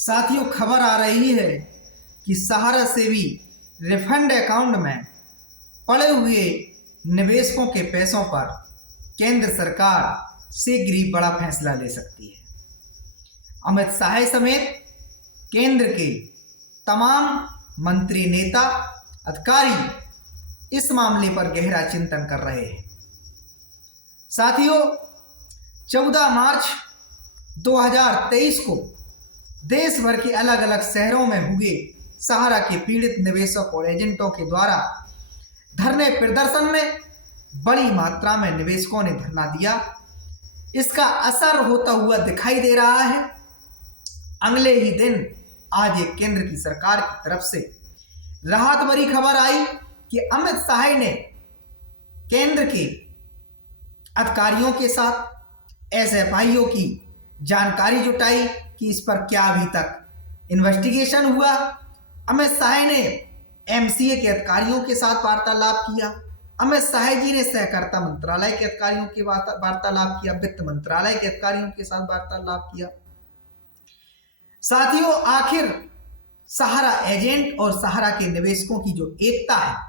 साथियों, खबर आ रही है कि सहारा सेवी रिफंड अकाउंट में पड़े हुए निवेशकों के पैसों पर केंद्र सरकार शीघ्र ही बड़ा फैसला ले सकती है। अमित शाह समेत केंद्र के तमाम मंत्री, नेता, अधिकारी इस मामले पर गहरा चिंतन कर रहे हैं। साथियों, 14 मार्च 2023 को देश भर के अलग अलग शहरों में हुए सहारा के पीड़ित निवेशक और एजेंटों के द्वारा धरने प्रदर्शन में बड़ी मात्रा में निवेशकों ने धरना दिया। इसका असर होता हुआ दिखाई दे रहा है। अगले ही दिन आज एक केंद्र की सरकार की तरफ से राहत भरी खबर आई कि अमित शाह ने केंद्र के अधिकारियों के साथ एसएफआईओ की जानकारी जुटाई कि इस पर क्या अभी तक इन्वेस्टिगेशन हुआ। अमित शाह ने एमसीए के अधिकारियों के साथ वार्तालाप किया। अमित शाह जी ने सहकारिता मंत्रालय के अधिकारियों के वार्तालाप किया, वित्त मंत्रालय के अधिकारियों के साथ वार्तालाप किया। साथियों, आखिर सहारा एजेंट और सहारा के निवेशकों की जो एकता है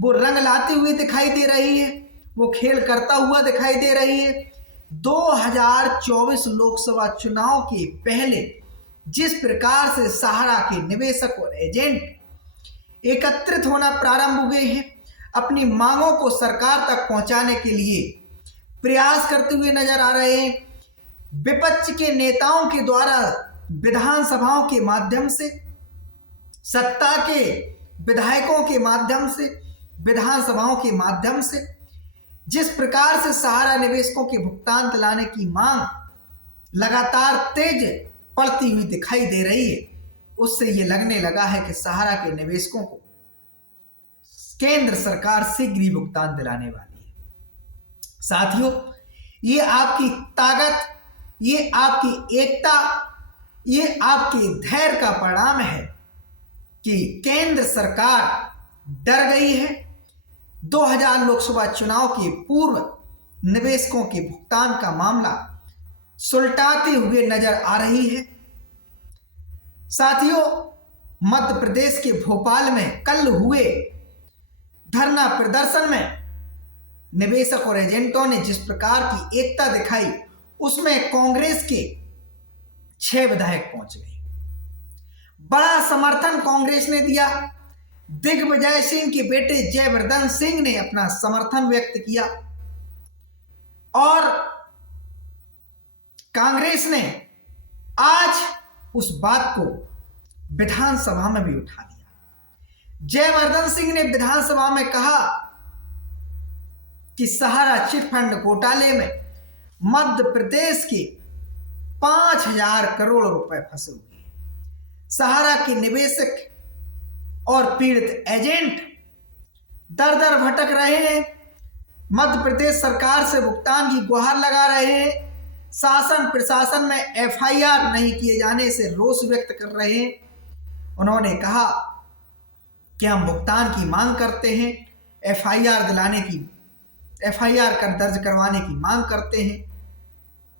वो रंग लाते हुए दिखाई दे रही है, वो खेल करता हुआ दिखाई दे रही है। 2024 लोकसभा चुनाव के पहले जिस प्रकार से सहारा के निवेशक और एजेंट एकत्रित होना प्रारंभ हुए हैं, अपनी मांगों को सरकार तक पहुंचाने के लिए प्रयास करते हुए नजर आ रहे हैं। विपक्ष के नेताओं के द्वारा विधानसभाओं के माध्यम से, सत्ता के विधायकों के माध्यम से, विधानसभाओं के माध्यम से जिस प्रकार से सहारा निवेशकों के भुगतान दिलाने की मांग लगातार तेज पड़ती हुई दिखाई दे रही है, उससे ये लगने लगा है कि सहारा के निवेशकों को केंद्र सरकार शीघ्र ही भुगतान दिलाने वाली है। साथियों, ये आपकी ताकत, ये आपकी एकता, ये आपके धैर्य का परिणाम है कि केंद्र सरकार डर गई है। 2000 लोकसभा चुनाव के पूर्व निवेशकों के भुगतान का मामला सुलटाते हुए नजर आ रही है। साथियों, मध्य प्रदेश के भोपाल में कल हुए धरना प्रदर्शन में निवेशक और एजेंटों ने जिस प्रकार की एकता दिखाई, उसमें कांग्रेस के 6 विधायक पहुंच गए। बड़ा समर्थन कांग्रेस ने दिया। दिग्विजय सिंह के बेटे जयवर्धन सिंह ने अपना समर्थन व्यक्त किया और कांग्रेस ने आज उस बात को विधानसभा में भी उठा दिया। जयवर्धन सिंह ने विधानसभा में कहा कि सहारा चिटफंड घोटाले में मध्य प्रदेश के 5000 करोड़ रुपए फंसे हुए हैं। सहारा के निवेशक और पीड़ित एजेंट दर दर भटक रहे हैं, मध्य प्रदेश सरकार से भुगतान की गुहार लगा रहे हैं, शासन प्रशासन में एफआईआर नहीं किए जाने से रोष व्यक्त कर रहे हैं। उन्होंने कहा कि हम भुगतान की मांग करते हैं, एफआईआर कर दर्ज करवाने की मांग करते हैं।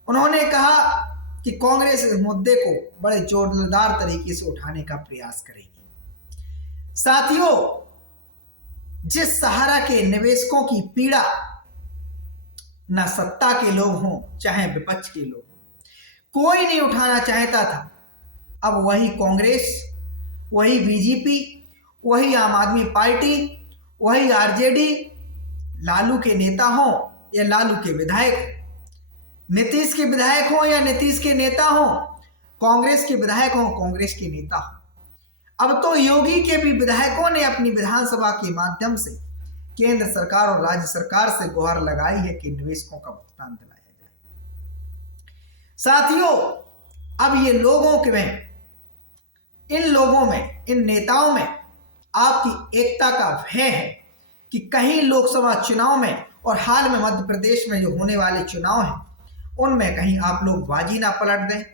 उन्होंने कहा कि कांग्रेस इस मुद्दे को बड़े जोरदार तरीके से उठाने का प्रयास करेगी। साथियों, जिस सहारा के निवेशकों की पीड़ा न सत्ता के लोग हों चाहे विपक्ष के लोग हों, कोई नहीं उठाना चाहता था, अब वही कांग्रेस, वही बीजेपी, वही आम आदमी पार्टी, वही आरजेडी, लालू के नेता हों या लालू के विधायक, नीतीश के विधायक हों या नीतीश के नेता हों, कांग्रेस के विधायक हों, कांग्रेस के नेता हों, अब तो योगी के भी विधायकों ने अपनी विधानसभा के माध्यम से केंद्र सरकार और राज्य सरकार से गुहार लगाई है कि निवेशकों का भुगतान दिलाया जाए। साथियों, अब ये इन नेताओं में आपकी एकता का भय है कि कहीं लोकसभा चुनाव में और हाल में मध्य प्रदेश में जो होने वाले चुनाव हैं उनमें कहीं आप लोग बाजी ना पलट दें,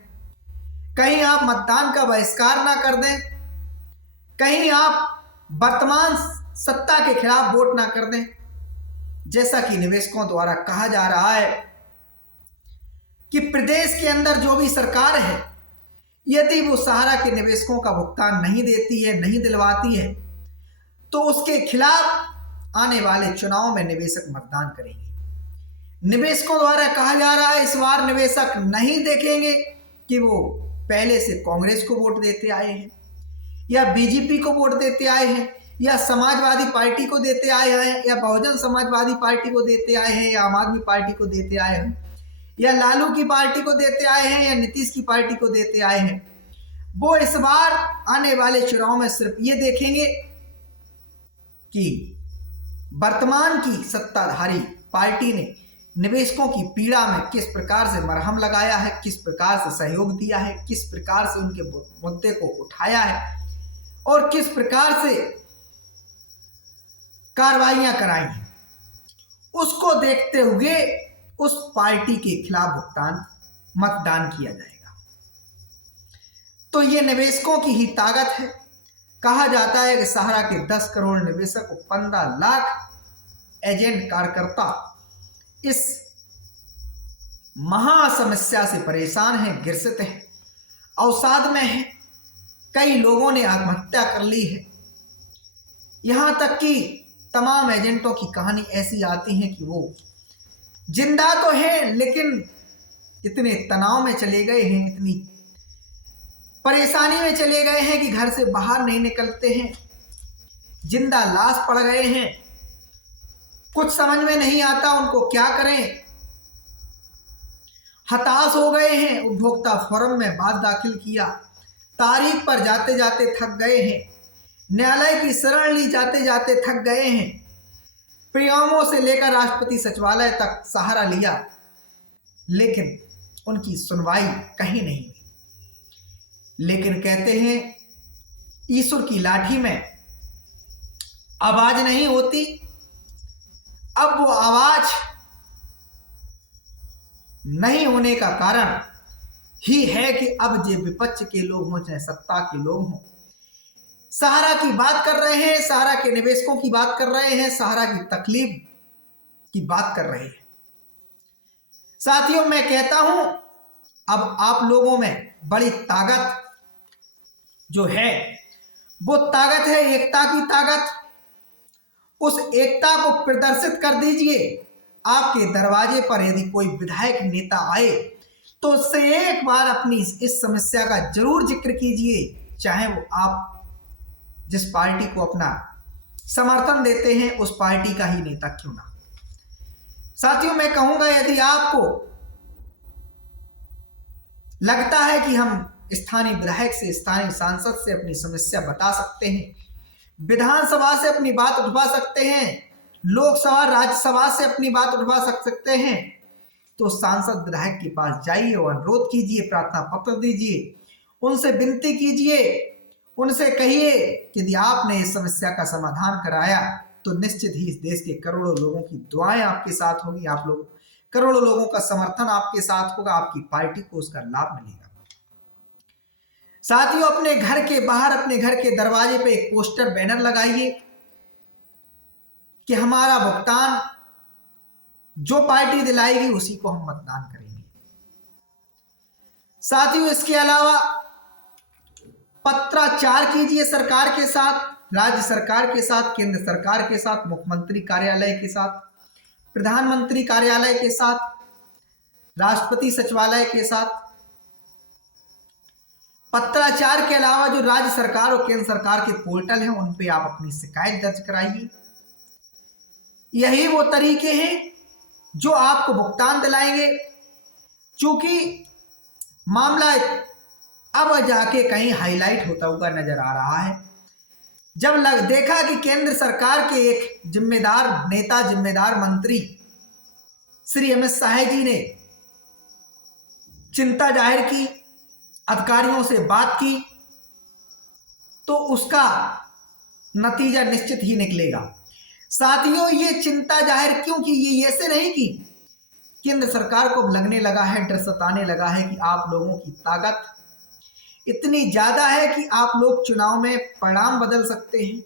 कहीं आप मतदान का बहिष्कार ना कर दें, कहीं आप वर्तमान सत्ता के खिलाफ वोट ना कर दें। जैसा कि निवेशकों द्वारा कहा जा रहा है कि प्रदेश के अंदर जो भी सरकार है यदि वो सहारा के निवेशकों का भुगतान नहीं देती है, नहीं दिलवाती है, तो उसके खिलाफ आने वाले चुनाव में निवेशक मतदान करेंगे। निवेशकों द्वारा कहा जा रहा है इस बार निवेशक नहीं देखेंगे कि वो पहले से कांग्रेस को वोट देते आए हैं या बीजेपी को वोट देते आए हैं या समाजवादी पार्टी को देते आए हैं या बहुजन समाजवादी पार्टी को देते आए हैं या आम आदमी पार्टी को देते आए हैं या लालू की पार्टी को देते आए हैं या नीतीश की पार्टी को देते आए हैं। वो इस बार आने वाले चुनाव में सिर्फ ये देखेंगे कि वर्तमान की सत्ताधारी पार्टी ने निवेशकों की पीड़ा में किस प्रकार से मरहम लगाया है, किस प्रकार से सहयोग दिया है, किस प्रकार से उनके मुद्दे को उठाया है और किस प्रकार से कार्रवाइयां कराई हैं। उसको देखते हुए उस पार्टी के खिलाफ मतदान किया जाएगा। तो ये निवेशकों की ही ताकत है। कहा जाता है कि सहारा के 10 करोड़ निवेशक और 15 लाख एजेंट कार्यकर्ता इस महासमस्या से परेशान हैं, ग्रसित हैं, अवसाद में हैं। कई लोगों ने आत्महत्या कर ली है। यहां तक कि तमाम एजेंटों की कहानी ऐसी आती है कि वो जिंदा तो हैं लेकिन इतने तनाव में चले गए हैं, इतनी परेशानी में चले गए हैं कि घर से बाहर नहीं निकलते हैं, जिंदा लाश पड़ गए हैं। कुछ समझ में नहीं आता उनको क्या करें, हताश हो गए हैं। उपभोक्ता फोरम में बात दाखिल किया, तारीख पर जाते जाते थक गए हैं, न्यायालय की शरण ली जाते जाते थक गए हैं, पीएमओ से लेकर राष्ट्रपति सचिवालय तक सहारा लिया लेकिन उनकी सुनवाई कहीं नहीं हुई। लेकिन कहते हैं ईश्वर की लाठी में आवाज नहीं होती। अब वो आवाज नहीं होने का कारण ही है कि अब जो विपक्ष के लोग हों चाहे सत्ता के लोग हों, सहारा की बात कर रहे हैं, सहारा के निवेशकों की बात कर रहे हैं, सहारा की तकलीफ की बात कर रहे हैं। साथियों, मैं कहता हूं अब आप लोगों में बड़ी ताकत जो है वो ताकत है एकता की ताकत। उस एकता को प्रदर्शित कर दीजिए। आपके दरवाजे पर यदि कोई विधायक नेता आए तो उससे एक बार अपनी इस समस्या का जरूर जिक्र कीजिए, चाहे वो आप जिस पार्टी को अपना समर्थन देते हैं उस पार्टी का ही नेता क्यों ना। साथियों, मैं कहूंगा यदि आपको लगता है कि हम स्थानीय विधायक से, स्थानीय सांसद से अपनी समस्या बता सकते हैं, विधानसभा से अपनी बात उठवा सकते हैं, लोकसभा राज्यसभा से अपनी बात उठवा सकते हैं, तो सांसद विधायक के पास जाइए और अनुरोध कीजिए, प्रार्थना पत्र दीजिए, उनसे विनती कीजिए, उनसे कहिए कि यदि आपने इस समस्या का समाधान कराया तो निश्चित ही इस देश के करोड़ों लोगों की दुआएं आपके साथ होगी, आप लोग करोड़ों लोगों का समर्थन आपके साथ होगा, आपकी पार्टी को उसका लाभ मिलेगा। साथियों, अपने घर के बाहर, अपने घर के दरवाजे पे एक पोस्टर बैनर लगाइए कि हमारा भुगतान जो पार्टी दिलाएगी उसी को हम मतदान करेंगे। साथियों, इसके अलावा पत्राचार कीजिए सरकार के साथ, राज्य सरकार के साथ, केंद्र सरकार के साथ, मुख्यमंत्री कार्यालय के साथ, प्रधानमंत्री कार्यालय के साथ, राष्ट्रपति सचिवालय के साथ। पत्राचार के अलावा जो राज्य सरकार और केंद्र सरकार के पोर्टल हैं उन पे आप अपनी शिकायत दर्ज कराइए। यही वो तरीके हैं जो आपको भुगतान दिलाएंगे। क्योंकि मामला अब जाके कहीं हाईलाइट होता हुआ नजर आ रहा है। जब देखा कि केंद्र सरकार के एक जिम्मेदार नेता, जिम्मेदार मंत्री श्री अमित शाह जी ने चिंता जाहिर की, अधिकारियों से बात की, तो उसका नतीजा निश्चित ही निकलेगा। साथियों, ये चिंता जाहिर क्यों की? ये ऐसे नहीं की केंद्र सरकार को लगने लगा है, डर सताने लगा है कि आप लोगों की ताकत इतनी ज्यादा है कि आप लोग चुनाव में परिणाम बदल सकते हैं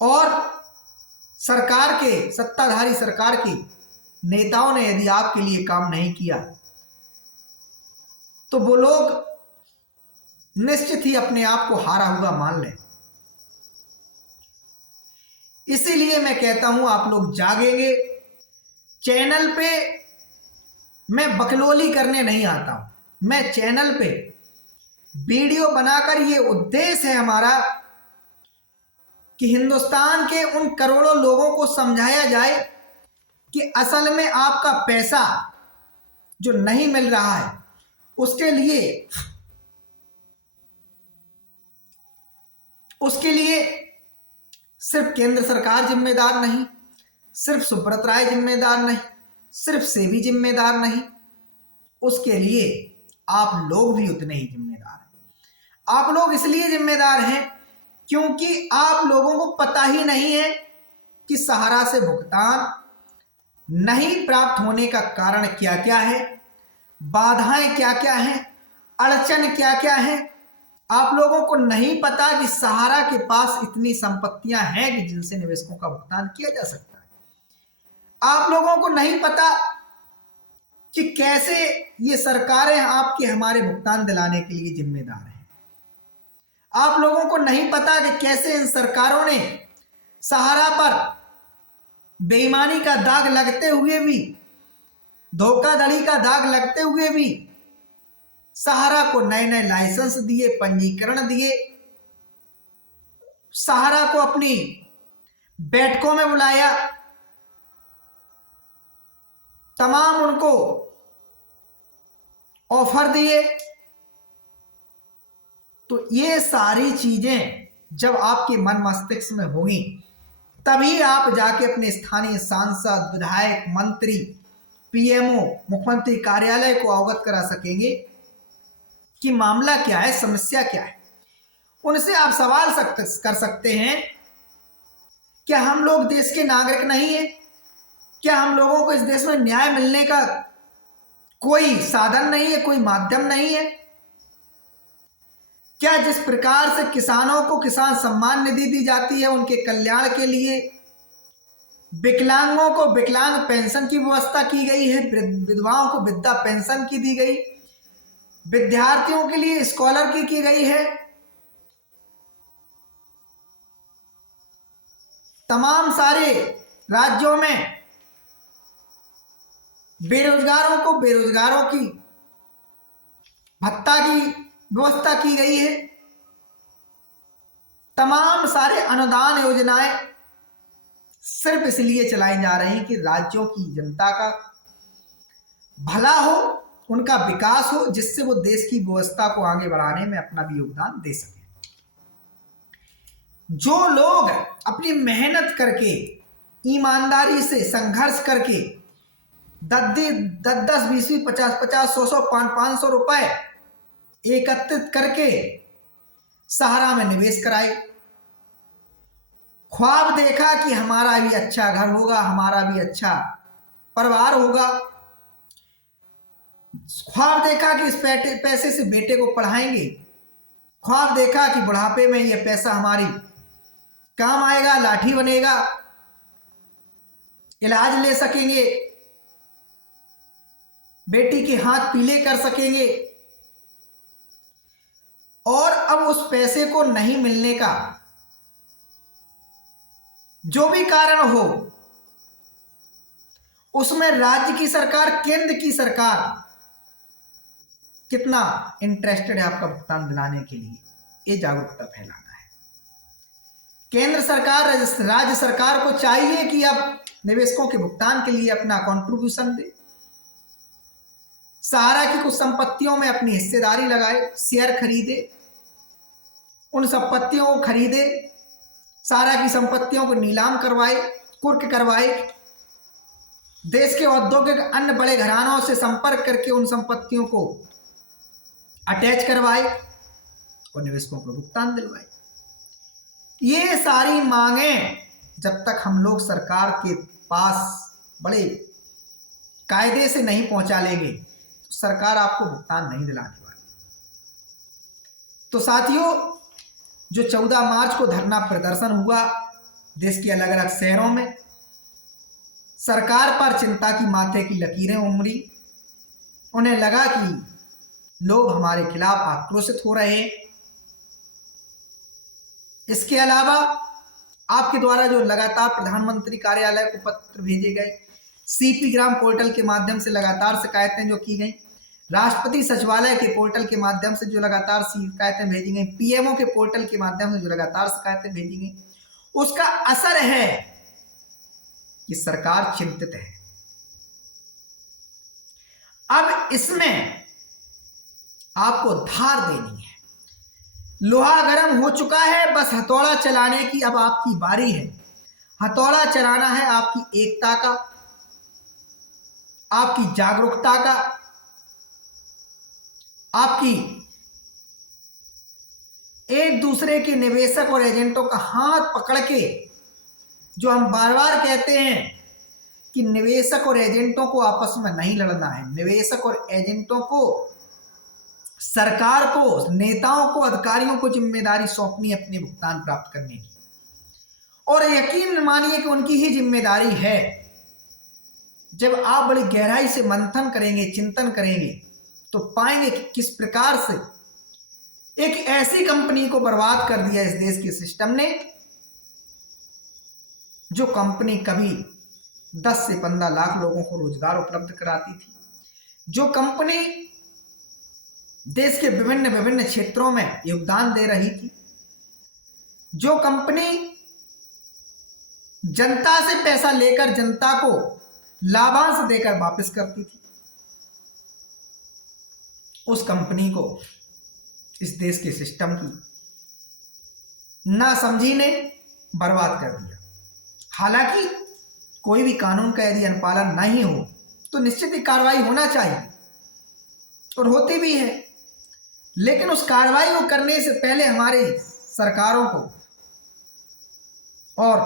और सरकार के, सत्ताधारी सरकार के नेताओं ने यदि आपके लिए काम नहीं किया तो वो लोग निश्चित ही अपने आप को हारा हुआ मान लें। इसीलिए मैं कहता हूं आप लोग जागेंगे। चैनल पे मैं बकलोली करने नहीं आता हूं, मैं चैनल पे वीडियो बनाकर ये उद्देश्य है हमारा कि हिंदुस्तान के उन करोड़ों लोगों को समझाया जाए कि असल में आपका पैसा जो नहीं मिल रहा है उसके लिए सिर्फ केंद्र सरकार जिम्मेदार नहीं, सिर्फ सुब्रत राय जिम्मेदार नहीं, सिर्फ सेबी जिम्मेदार नहीं, उसके लिए आप लोग भी उतने ही जिम्मेदार हैं। आप लोग इसलिए जिम्मेदार हैं क्योंकि आप लोगों को पता ही नहीं है कि सहारा से भुगतान नहीं प्राप्त होने का कारण क्या क्या है, बाधाएं क्या क्या हैं, अड़चन क्या क्या है। आप लोगों को नहीं पता कि सहारा के पास इतनी संपत्तियां हैं कि जिनसे निवेशकों का भुगतान किया जा सकता है। आप लोगों को नहीं पता कि कैसे ये सरकारें आपके हमारे भुगतान दिलाने के लिए जिम्मेदार हैं। आप लोगों को नहीं पता कि कैसे इन सरकारों ने सहारा पर बेईमानी का दाग लगते हुए भी, धोखाधड़ी का दाग लगते हुए भी सहारा को नए नए लाइसेंस दिए, पंजीकरण दिए, सहारा को अपनी बैठकों में बुलाया, तमाम उनको ऑफर दिए। तो ये सारी चीजें जब आपके मन मस्तिष्क में होंगी तभी आप जाके अपने स्थानीय सांसद, विधायक, मंत्री, पीएमओ, मुख्यमंत्री कार्यालय को अवगत करा सकेंगे कि मामला क्या है, समस्या क्या है। उनसे आप सवाल कर सकते हैं, क्या हम लोग देश के नागरिक नहीं है? क्या हम लोगों को इस देश में न्याय मिलने का कोई साधन नहीं है, कोई माध्यम नहीं है? क्या जिस प्रकार से किसानों को किसान सम्मान निधि दी जाती है उनके कल्याण के लिए, विकलांगों को विकलांग पेंशन की व्यवस्था की गई है, विधवाओं को वृद्धा पेंशन की दी गई, विद्यार्थियों के लिए स्कॉलर की गई है, तमाम सारे राज्यों में बेरोजगारों की भत्ता की व्यवस्था की गई है। तमाम सारे अनुदान योजनाएं सिर्फ इसलिए चलाई जा रही कि राज्यों की जनता का भला हो, उनका विकास हो, जिससे वो देश की व्यवस्था को आगे बढ़ाने में अपना भी योगदान दे सके। जो लोग अपनी मेहनत करके, ईमानदारी से संघर्ष करके 10-10, 20-20, 50-50, 100-100, 500 रुपए एकत्रित करके सहारा में निवेश कराए, ख्वाब देखा कि हमारा भी अच्छा घर होगा, हमारा भी अच्छा परिवार होगा, ख्वाब देखा कि इस पैसे से बेटे को पढ़ाएंगे, ख्वाब देखा कि बुढ़ापे में यह पैसा हमारी काम आएगा, लाठी बनेगा, इलाज ले सकेंगे, बेटी के हाथ पीले कर सकेंगे। और अब उस पैसे को नहीं मिलने का जो भी कारण हो, उसमें राज्य की सरकार, केंद्र की सरकार कितना इंटरेस्टेड है आपका भुगतान दिलाने के लिए, ये जागरूकता फैलाना है। केंद्र सरकार, राज्य सरकार को चाहिए कि अब निवेशकों के भुगतान के लिए अपना कंट्रीब्यूशन दे, सहारा की कुछ संपत्तियों में अपनी हिस्सेदारी लगाए, शेयर खरीदे, उन संपत्तियों को खरीदे, सहारा की संपत्तियों को नीलाम करवाए, कुर्क करवाए, देश के औद्योगिक अन्य बड़े घरानों से संपर्क करके उन संपत्तियों को अटैच करवाए और निवेशकों को भुगतान दिलवाए। ये सारी मांगें जब तक हम लोग सरकार के पास बड़े कायदे से नहीं पहुंचा लेंगे तो सरकार आपको भुगतान नहीं दिलाने वाली। तो साथियों, जो 14 मार्च को धरना प्रदर्शन हुआ देश के अलग अलग शहरों में, सरकार पर चिंता की माथे की लकीरें उमड़ी। उन्हें लगा कि लोग हमारे खिलाफ आक्रोशित हो रहे हैं। इसके अलावा आपके द्वारा जो लगातार प्रधानमंत्री कार्यालय को पत्र भेजे गए, सीपी ग्राम पोर्टल के माध्यम से लगातार शिकायतें जो की गई, राष्ट्रपति सचिवालय के पोर्टल के माध्यम से जो लगातार शिकायतें भेजी गई, पीएमओ के पोर्टल के माध्यम से जो लगातार शिकायतें भेजी गई, उसका असर है कि सरकार चिंतित है। अब इसमें आपको धार देनी है। लोहा गर्म हो चुका है, बस हथौड़ा चलाने की अब आपकी बारी है। हथौड़ा चलाना है आपकी एकता का, आपकी जागरूकता का, आपकी एक दूसरे के निवेशक और एजेंटों का हाथ पकड़ के, जो हम बार बार कहते हैं कि निवेशक और एजेंटों को आपस में नहीं लड़ना है। निवेशक और एजेंटों को, सरकार को, नेताओं को, अधिकारियों को जिम्मेदारी सौंपनी है अपने भुगतान प्राप्त करने की, और यकीन मानिए कि उनकी ही जिम्मेदारी है। जब आप बड़ी गहराई से मंथन करेंगे, चिंतन करेंगे, तो पाएंगे कि किस प्रकार से एक ऐसी कंपनी को बर्बाद कर दिया इस देश के सिस्टम ने, जो कंपनी कभी 10 से 15 लाख लोगों को रोजगार उपलब्ध कराती थी, जो कंपनी देश के विभिन्न विभिन्न क्षेत्रों में योगदान दे रही थी, जो कंपनी जनता से पैसा लेकर जनता को लाभांश देकर वापस करती थी, उस कंपनी को इस देश के सिस्टम की नासमझी ने बर्बाद कर दिया। हालांकि कोई भी कानून का यदि अनुपालन नहीं हो तो निश्चित ही कार्रवाई होना चाहिए, और होती भी है, लेकिन उस कार्रवाई को करने से पहले हमारे सरकारों को और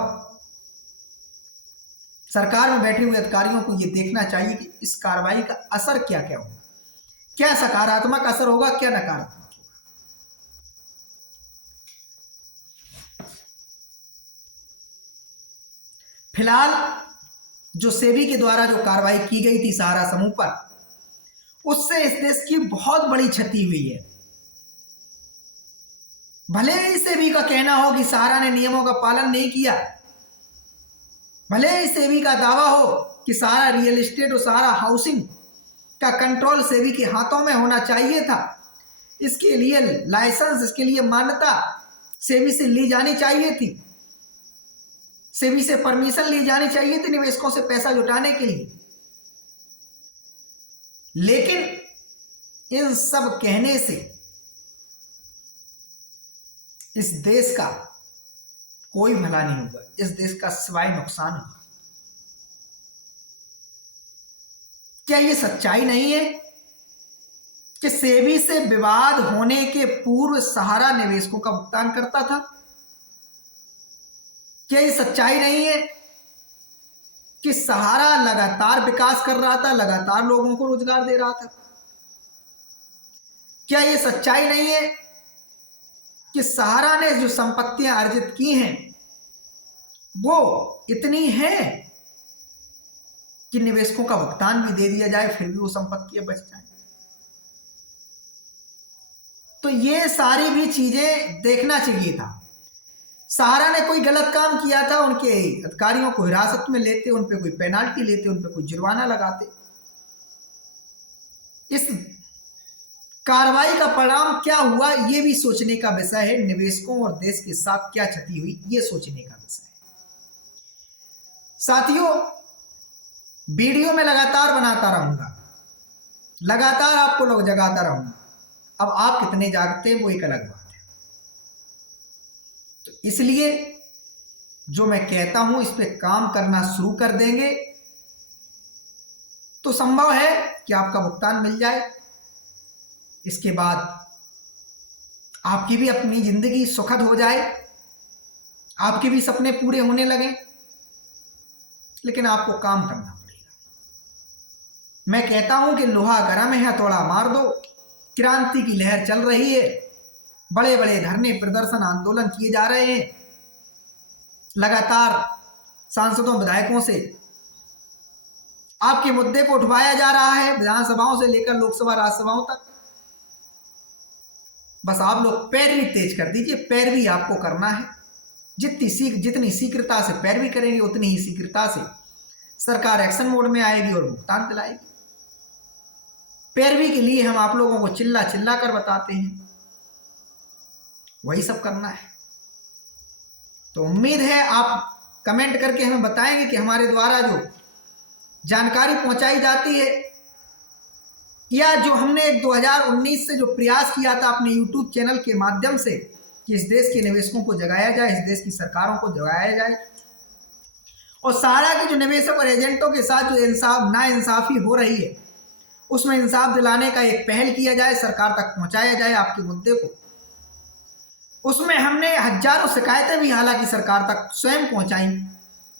सरकार में बैठे हुए अधिकारियों को यह देखना चाहिए कि इस कार्रवाई का असर क्या क्या होगा, क्या सकारात्मक असर होगा, क्या नकारात्मक होगा। फिलहाल जो सेबी के द्वारा जो कार्रवाई की गई थी सहारा समूह पर, उससे इस देश की बहुत बड़ी क्षति हुई है। भले ही सेबी का कहना हो कि सहारा ने नियमों का पालन नहीं किया, भले ही सेबी का दावा हो कि सहारा रियल एस्टेट और सहारा हाउसिंग का कंट्रोल सेबी के हाथों में होना चाहिए था, इसके लिए लाइसेंस, इसके लिए मान्यता सेबी से ली जानी चाहिए थी, सेबी से परमिशन ली जानी चाहिए थी निवेशकों से पैसा जुटाने के लिए। लेकिन इन सब कहने से इस देश का कोई भला नहीं होगा, इस देश का सिवाय नुकसान होगा। क्या ये सच्चाई नहीं है कि सेबी से विवाद होने के पूर्व सहारा निवेशकों का भुगतान करता था? क्या ये सच्चाई नहीं है कि सहारा लगातार विकास कर रहा था, लगातार लोगों को रोजगार दे रहा था? क्या ये सच्चाई नहीं है कि सहारा ने जो संपत्तियां अर्जित की हैं वो इतनी हैं कि निवेशकों का भुगतान भी दे दिया जाए फिर भी वो संपत्तियां बच जाएं? तो ये सारी भी चीजें देखना चाहिए था। सहारा ने कोई गलत काम किया था, उनके अधिकारियों को हिरासत में लेते, उन पे कोई पेनाल्टी लेते, उन पे कोई जुर्माना लगाते। इस कार्रवाई का परिणाम क्या हुआ ये भी सोचने का विषय है। निवेशकों और देश के साथ क्या क्षति हुई ये सोचने का विषय है। साथियों, वीडियो में लगातार बनाता रहूंगा, लगातार आपको लोग जगाता रहूंगा। अब आप कितने जागते हैं वो एक अलग बात है। तो इसलिए जो मैं कहता हूं इस पे काम करना शुरू कर देंगे तो संभव है कि आपका भुगतान मिल जाए। इसके बाद आपकी भी अपनी जिंदगी सुखद हो जाए, आपके भी सपने पूरे होने लगे। लेकिन आपको काम करना पड़ेगा। मैं कहता हूं कि लोहा गर्म है, हथौड़ा मार दो। क्रांति की लहर चल रही है, बड़े बड़े धरने, प्रदर्शन, आंदोलन किए जा रहे हैं। लगातार सांसदों, विधायकों से आपके मुद्दे को उठवाया जा रहा है, विधानसभाओं से लेकर लोकसभा, राज्यसभाओं तक। बस आप लोग पैरवी तेज कर दीजिए। पैरवी आपको करना है, जितनी शीघ्रता से पैरवी करेंगे उतनी ही शीघ्रता से सरकार एक्शन मोड में आएगी और भुगतान दिलाएगी। पैरवी के लिए हम आप लोगों को चिल्ला चिल्ला कर बताते हैं, वही सब करना है। तो उम्मीद है आप कमेंट करके हमें बताएंगे कि हमारे द्वारा जो जानकारी पहुंचाई जाती है या जो हमने 2019 से जो प्रयास किया था अपने YouTube चैनल के माध्यम से कि इस देश के निवेशकों को जगाया जाए, इस देश की सरकारों को जगाया जाए और सहारा के जो निवेशक और एजेंटों के साथ जो नाइंसाफी हो रही है उसमें इंसाफ दिलाने का एक पहल किया जाए, सरकार तक पहुंचाया जाए आपके मुद्दे को। उसमें हमने हजारों शिकायतें भी हालांकि सरकार तक स्वयं पहुंचाई,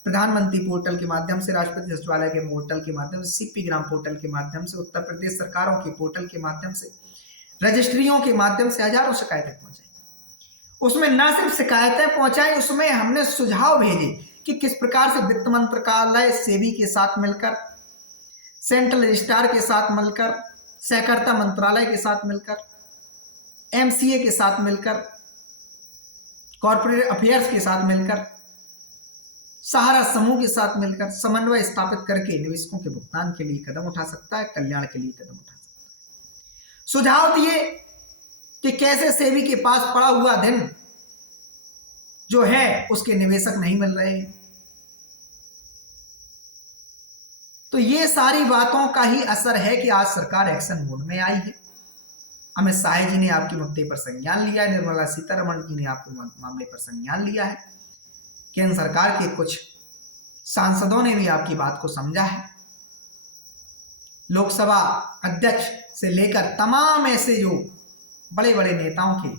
प्रधानमंत्री पोर्टल के माध्यम से, राष्ट्रपति सचिवालय के पोर्टल के माध्यम से, सीपी ग्राम पोर्टल के माध्यम से, उत्तर प्रदेश सरकारों के पोर्टल के माध्यम से, रजिस्ट्रियों के माध्यम से हजारों शिकायतें पहुंचाई। उसमें न सिर्फ शिकायतें पहुंचाई, उसमें हमने सुझाव भेजे कि किस प्रकार से वित्त मंत्रालय सेबी के साथ मिलकर, सेंट्रल रजिस्ट्रार के साथ मिलकर, सहकारिता मंत्रालय के साथ मिलकर, एमसीए के साथ मिलकर, कॉर्पोरेट अफेयर्स के साथ मिलकर, सहारा समूह के साथ मिलकर समन्वय स्थापित करके निवेशकों के भुगतान के लिए कदम उठा सकता है, कल्याण के लिए कदम उठा सकता है। सुझाव दिए कि कैसे सेबी के पास पड़ा हुआ धन जो है उसके निवेशक नहीं मिल रहे हैं। तो ये सारी बातों का ही असर है कि आज सरकार एक्शन मोड में आई है। अमित शाह जी ने आपके मुद्दे पर संज्ञान लिया है, निर्मला सीतारमण जी ने आपके मामले पर संज्ञान लिया है, केंद्र सरकार के कुछ सांसदों ने भी आपकी बात को समझा है। लोकसभा अध्यक्ष से लेकर तमाम ऐसे जो बड़े बड़े नेताओं के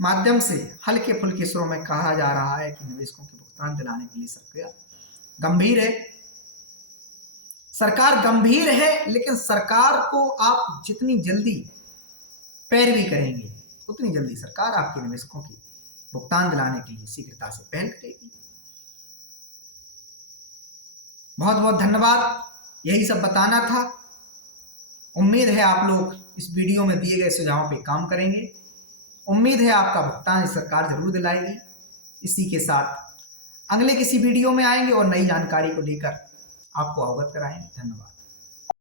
माध्यम से हल्के फुल्के सुरों में कहा जा रहा है कि निवेशकों के भुगतान दिलाने के लिए सरकार गंभीर है। सरकार गंभीर है, लेकिन सरकार को आप जितनी जल्दी पैरवी करेंगे उतनी जल्दी सरकार आपके निवेशकों की भुगतान दिलाने के लिए शीघ्रता से पहल करेगी। बहुत बहुत धन्यवाद, यही सब बताना था। उम्मीद है आप लोग इस वीडियो में दिए गए सुझावों पे काम करेंगे। उम्मीद है आपका भुगतान सरकार जरूर दिलाएगी। इसी के साथ अगले किसी वीडियो में आएंगे और नई जानकारी को लेकर आपको अवगत कराएंगे। धन्यवाद।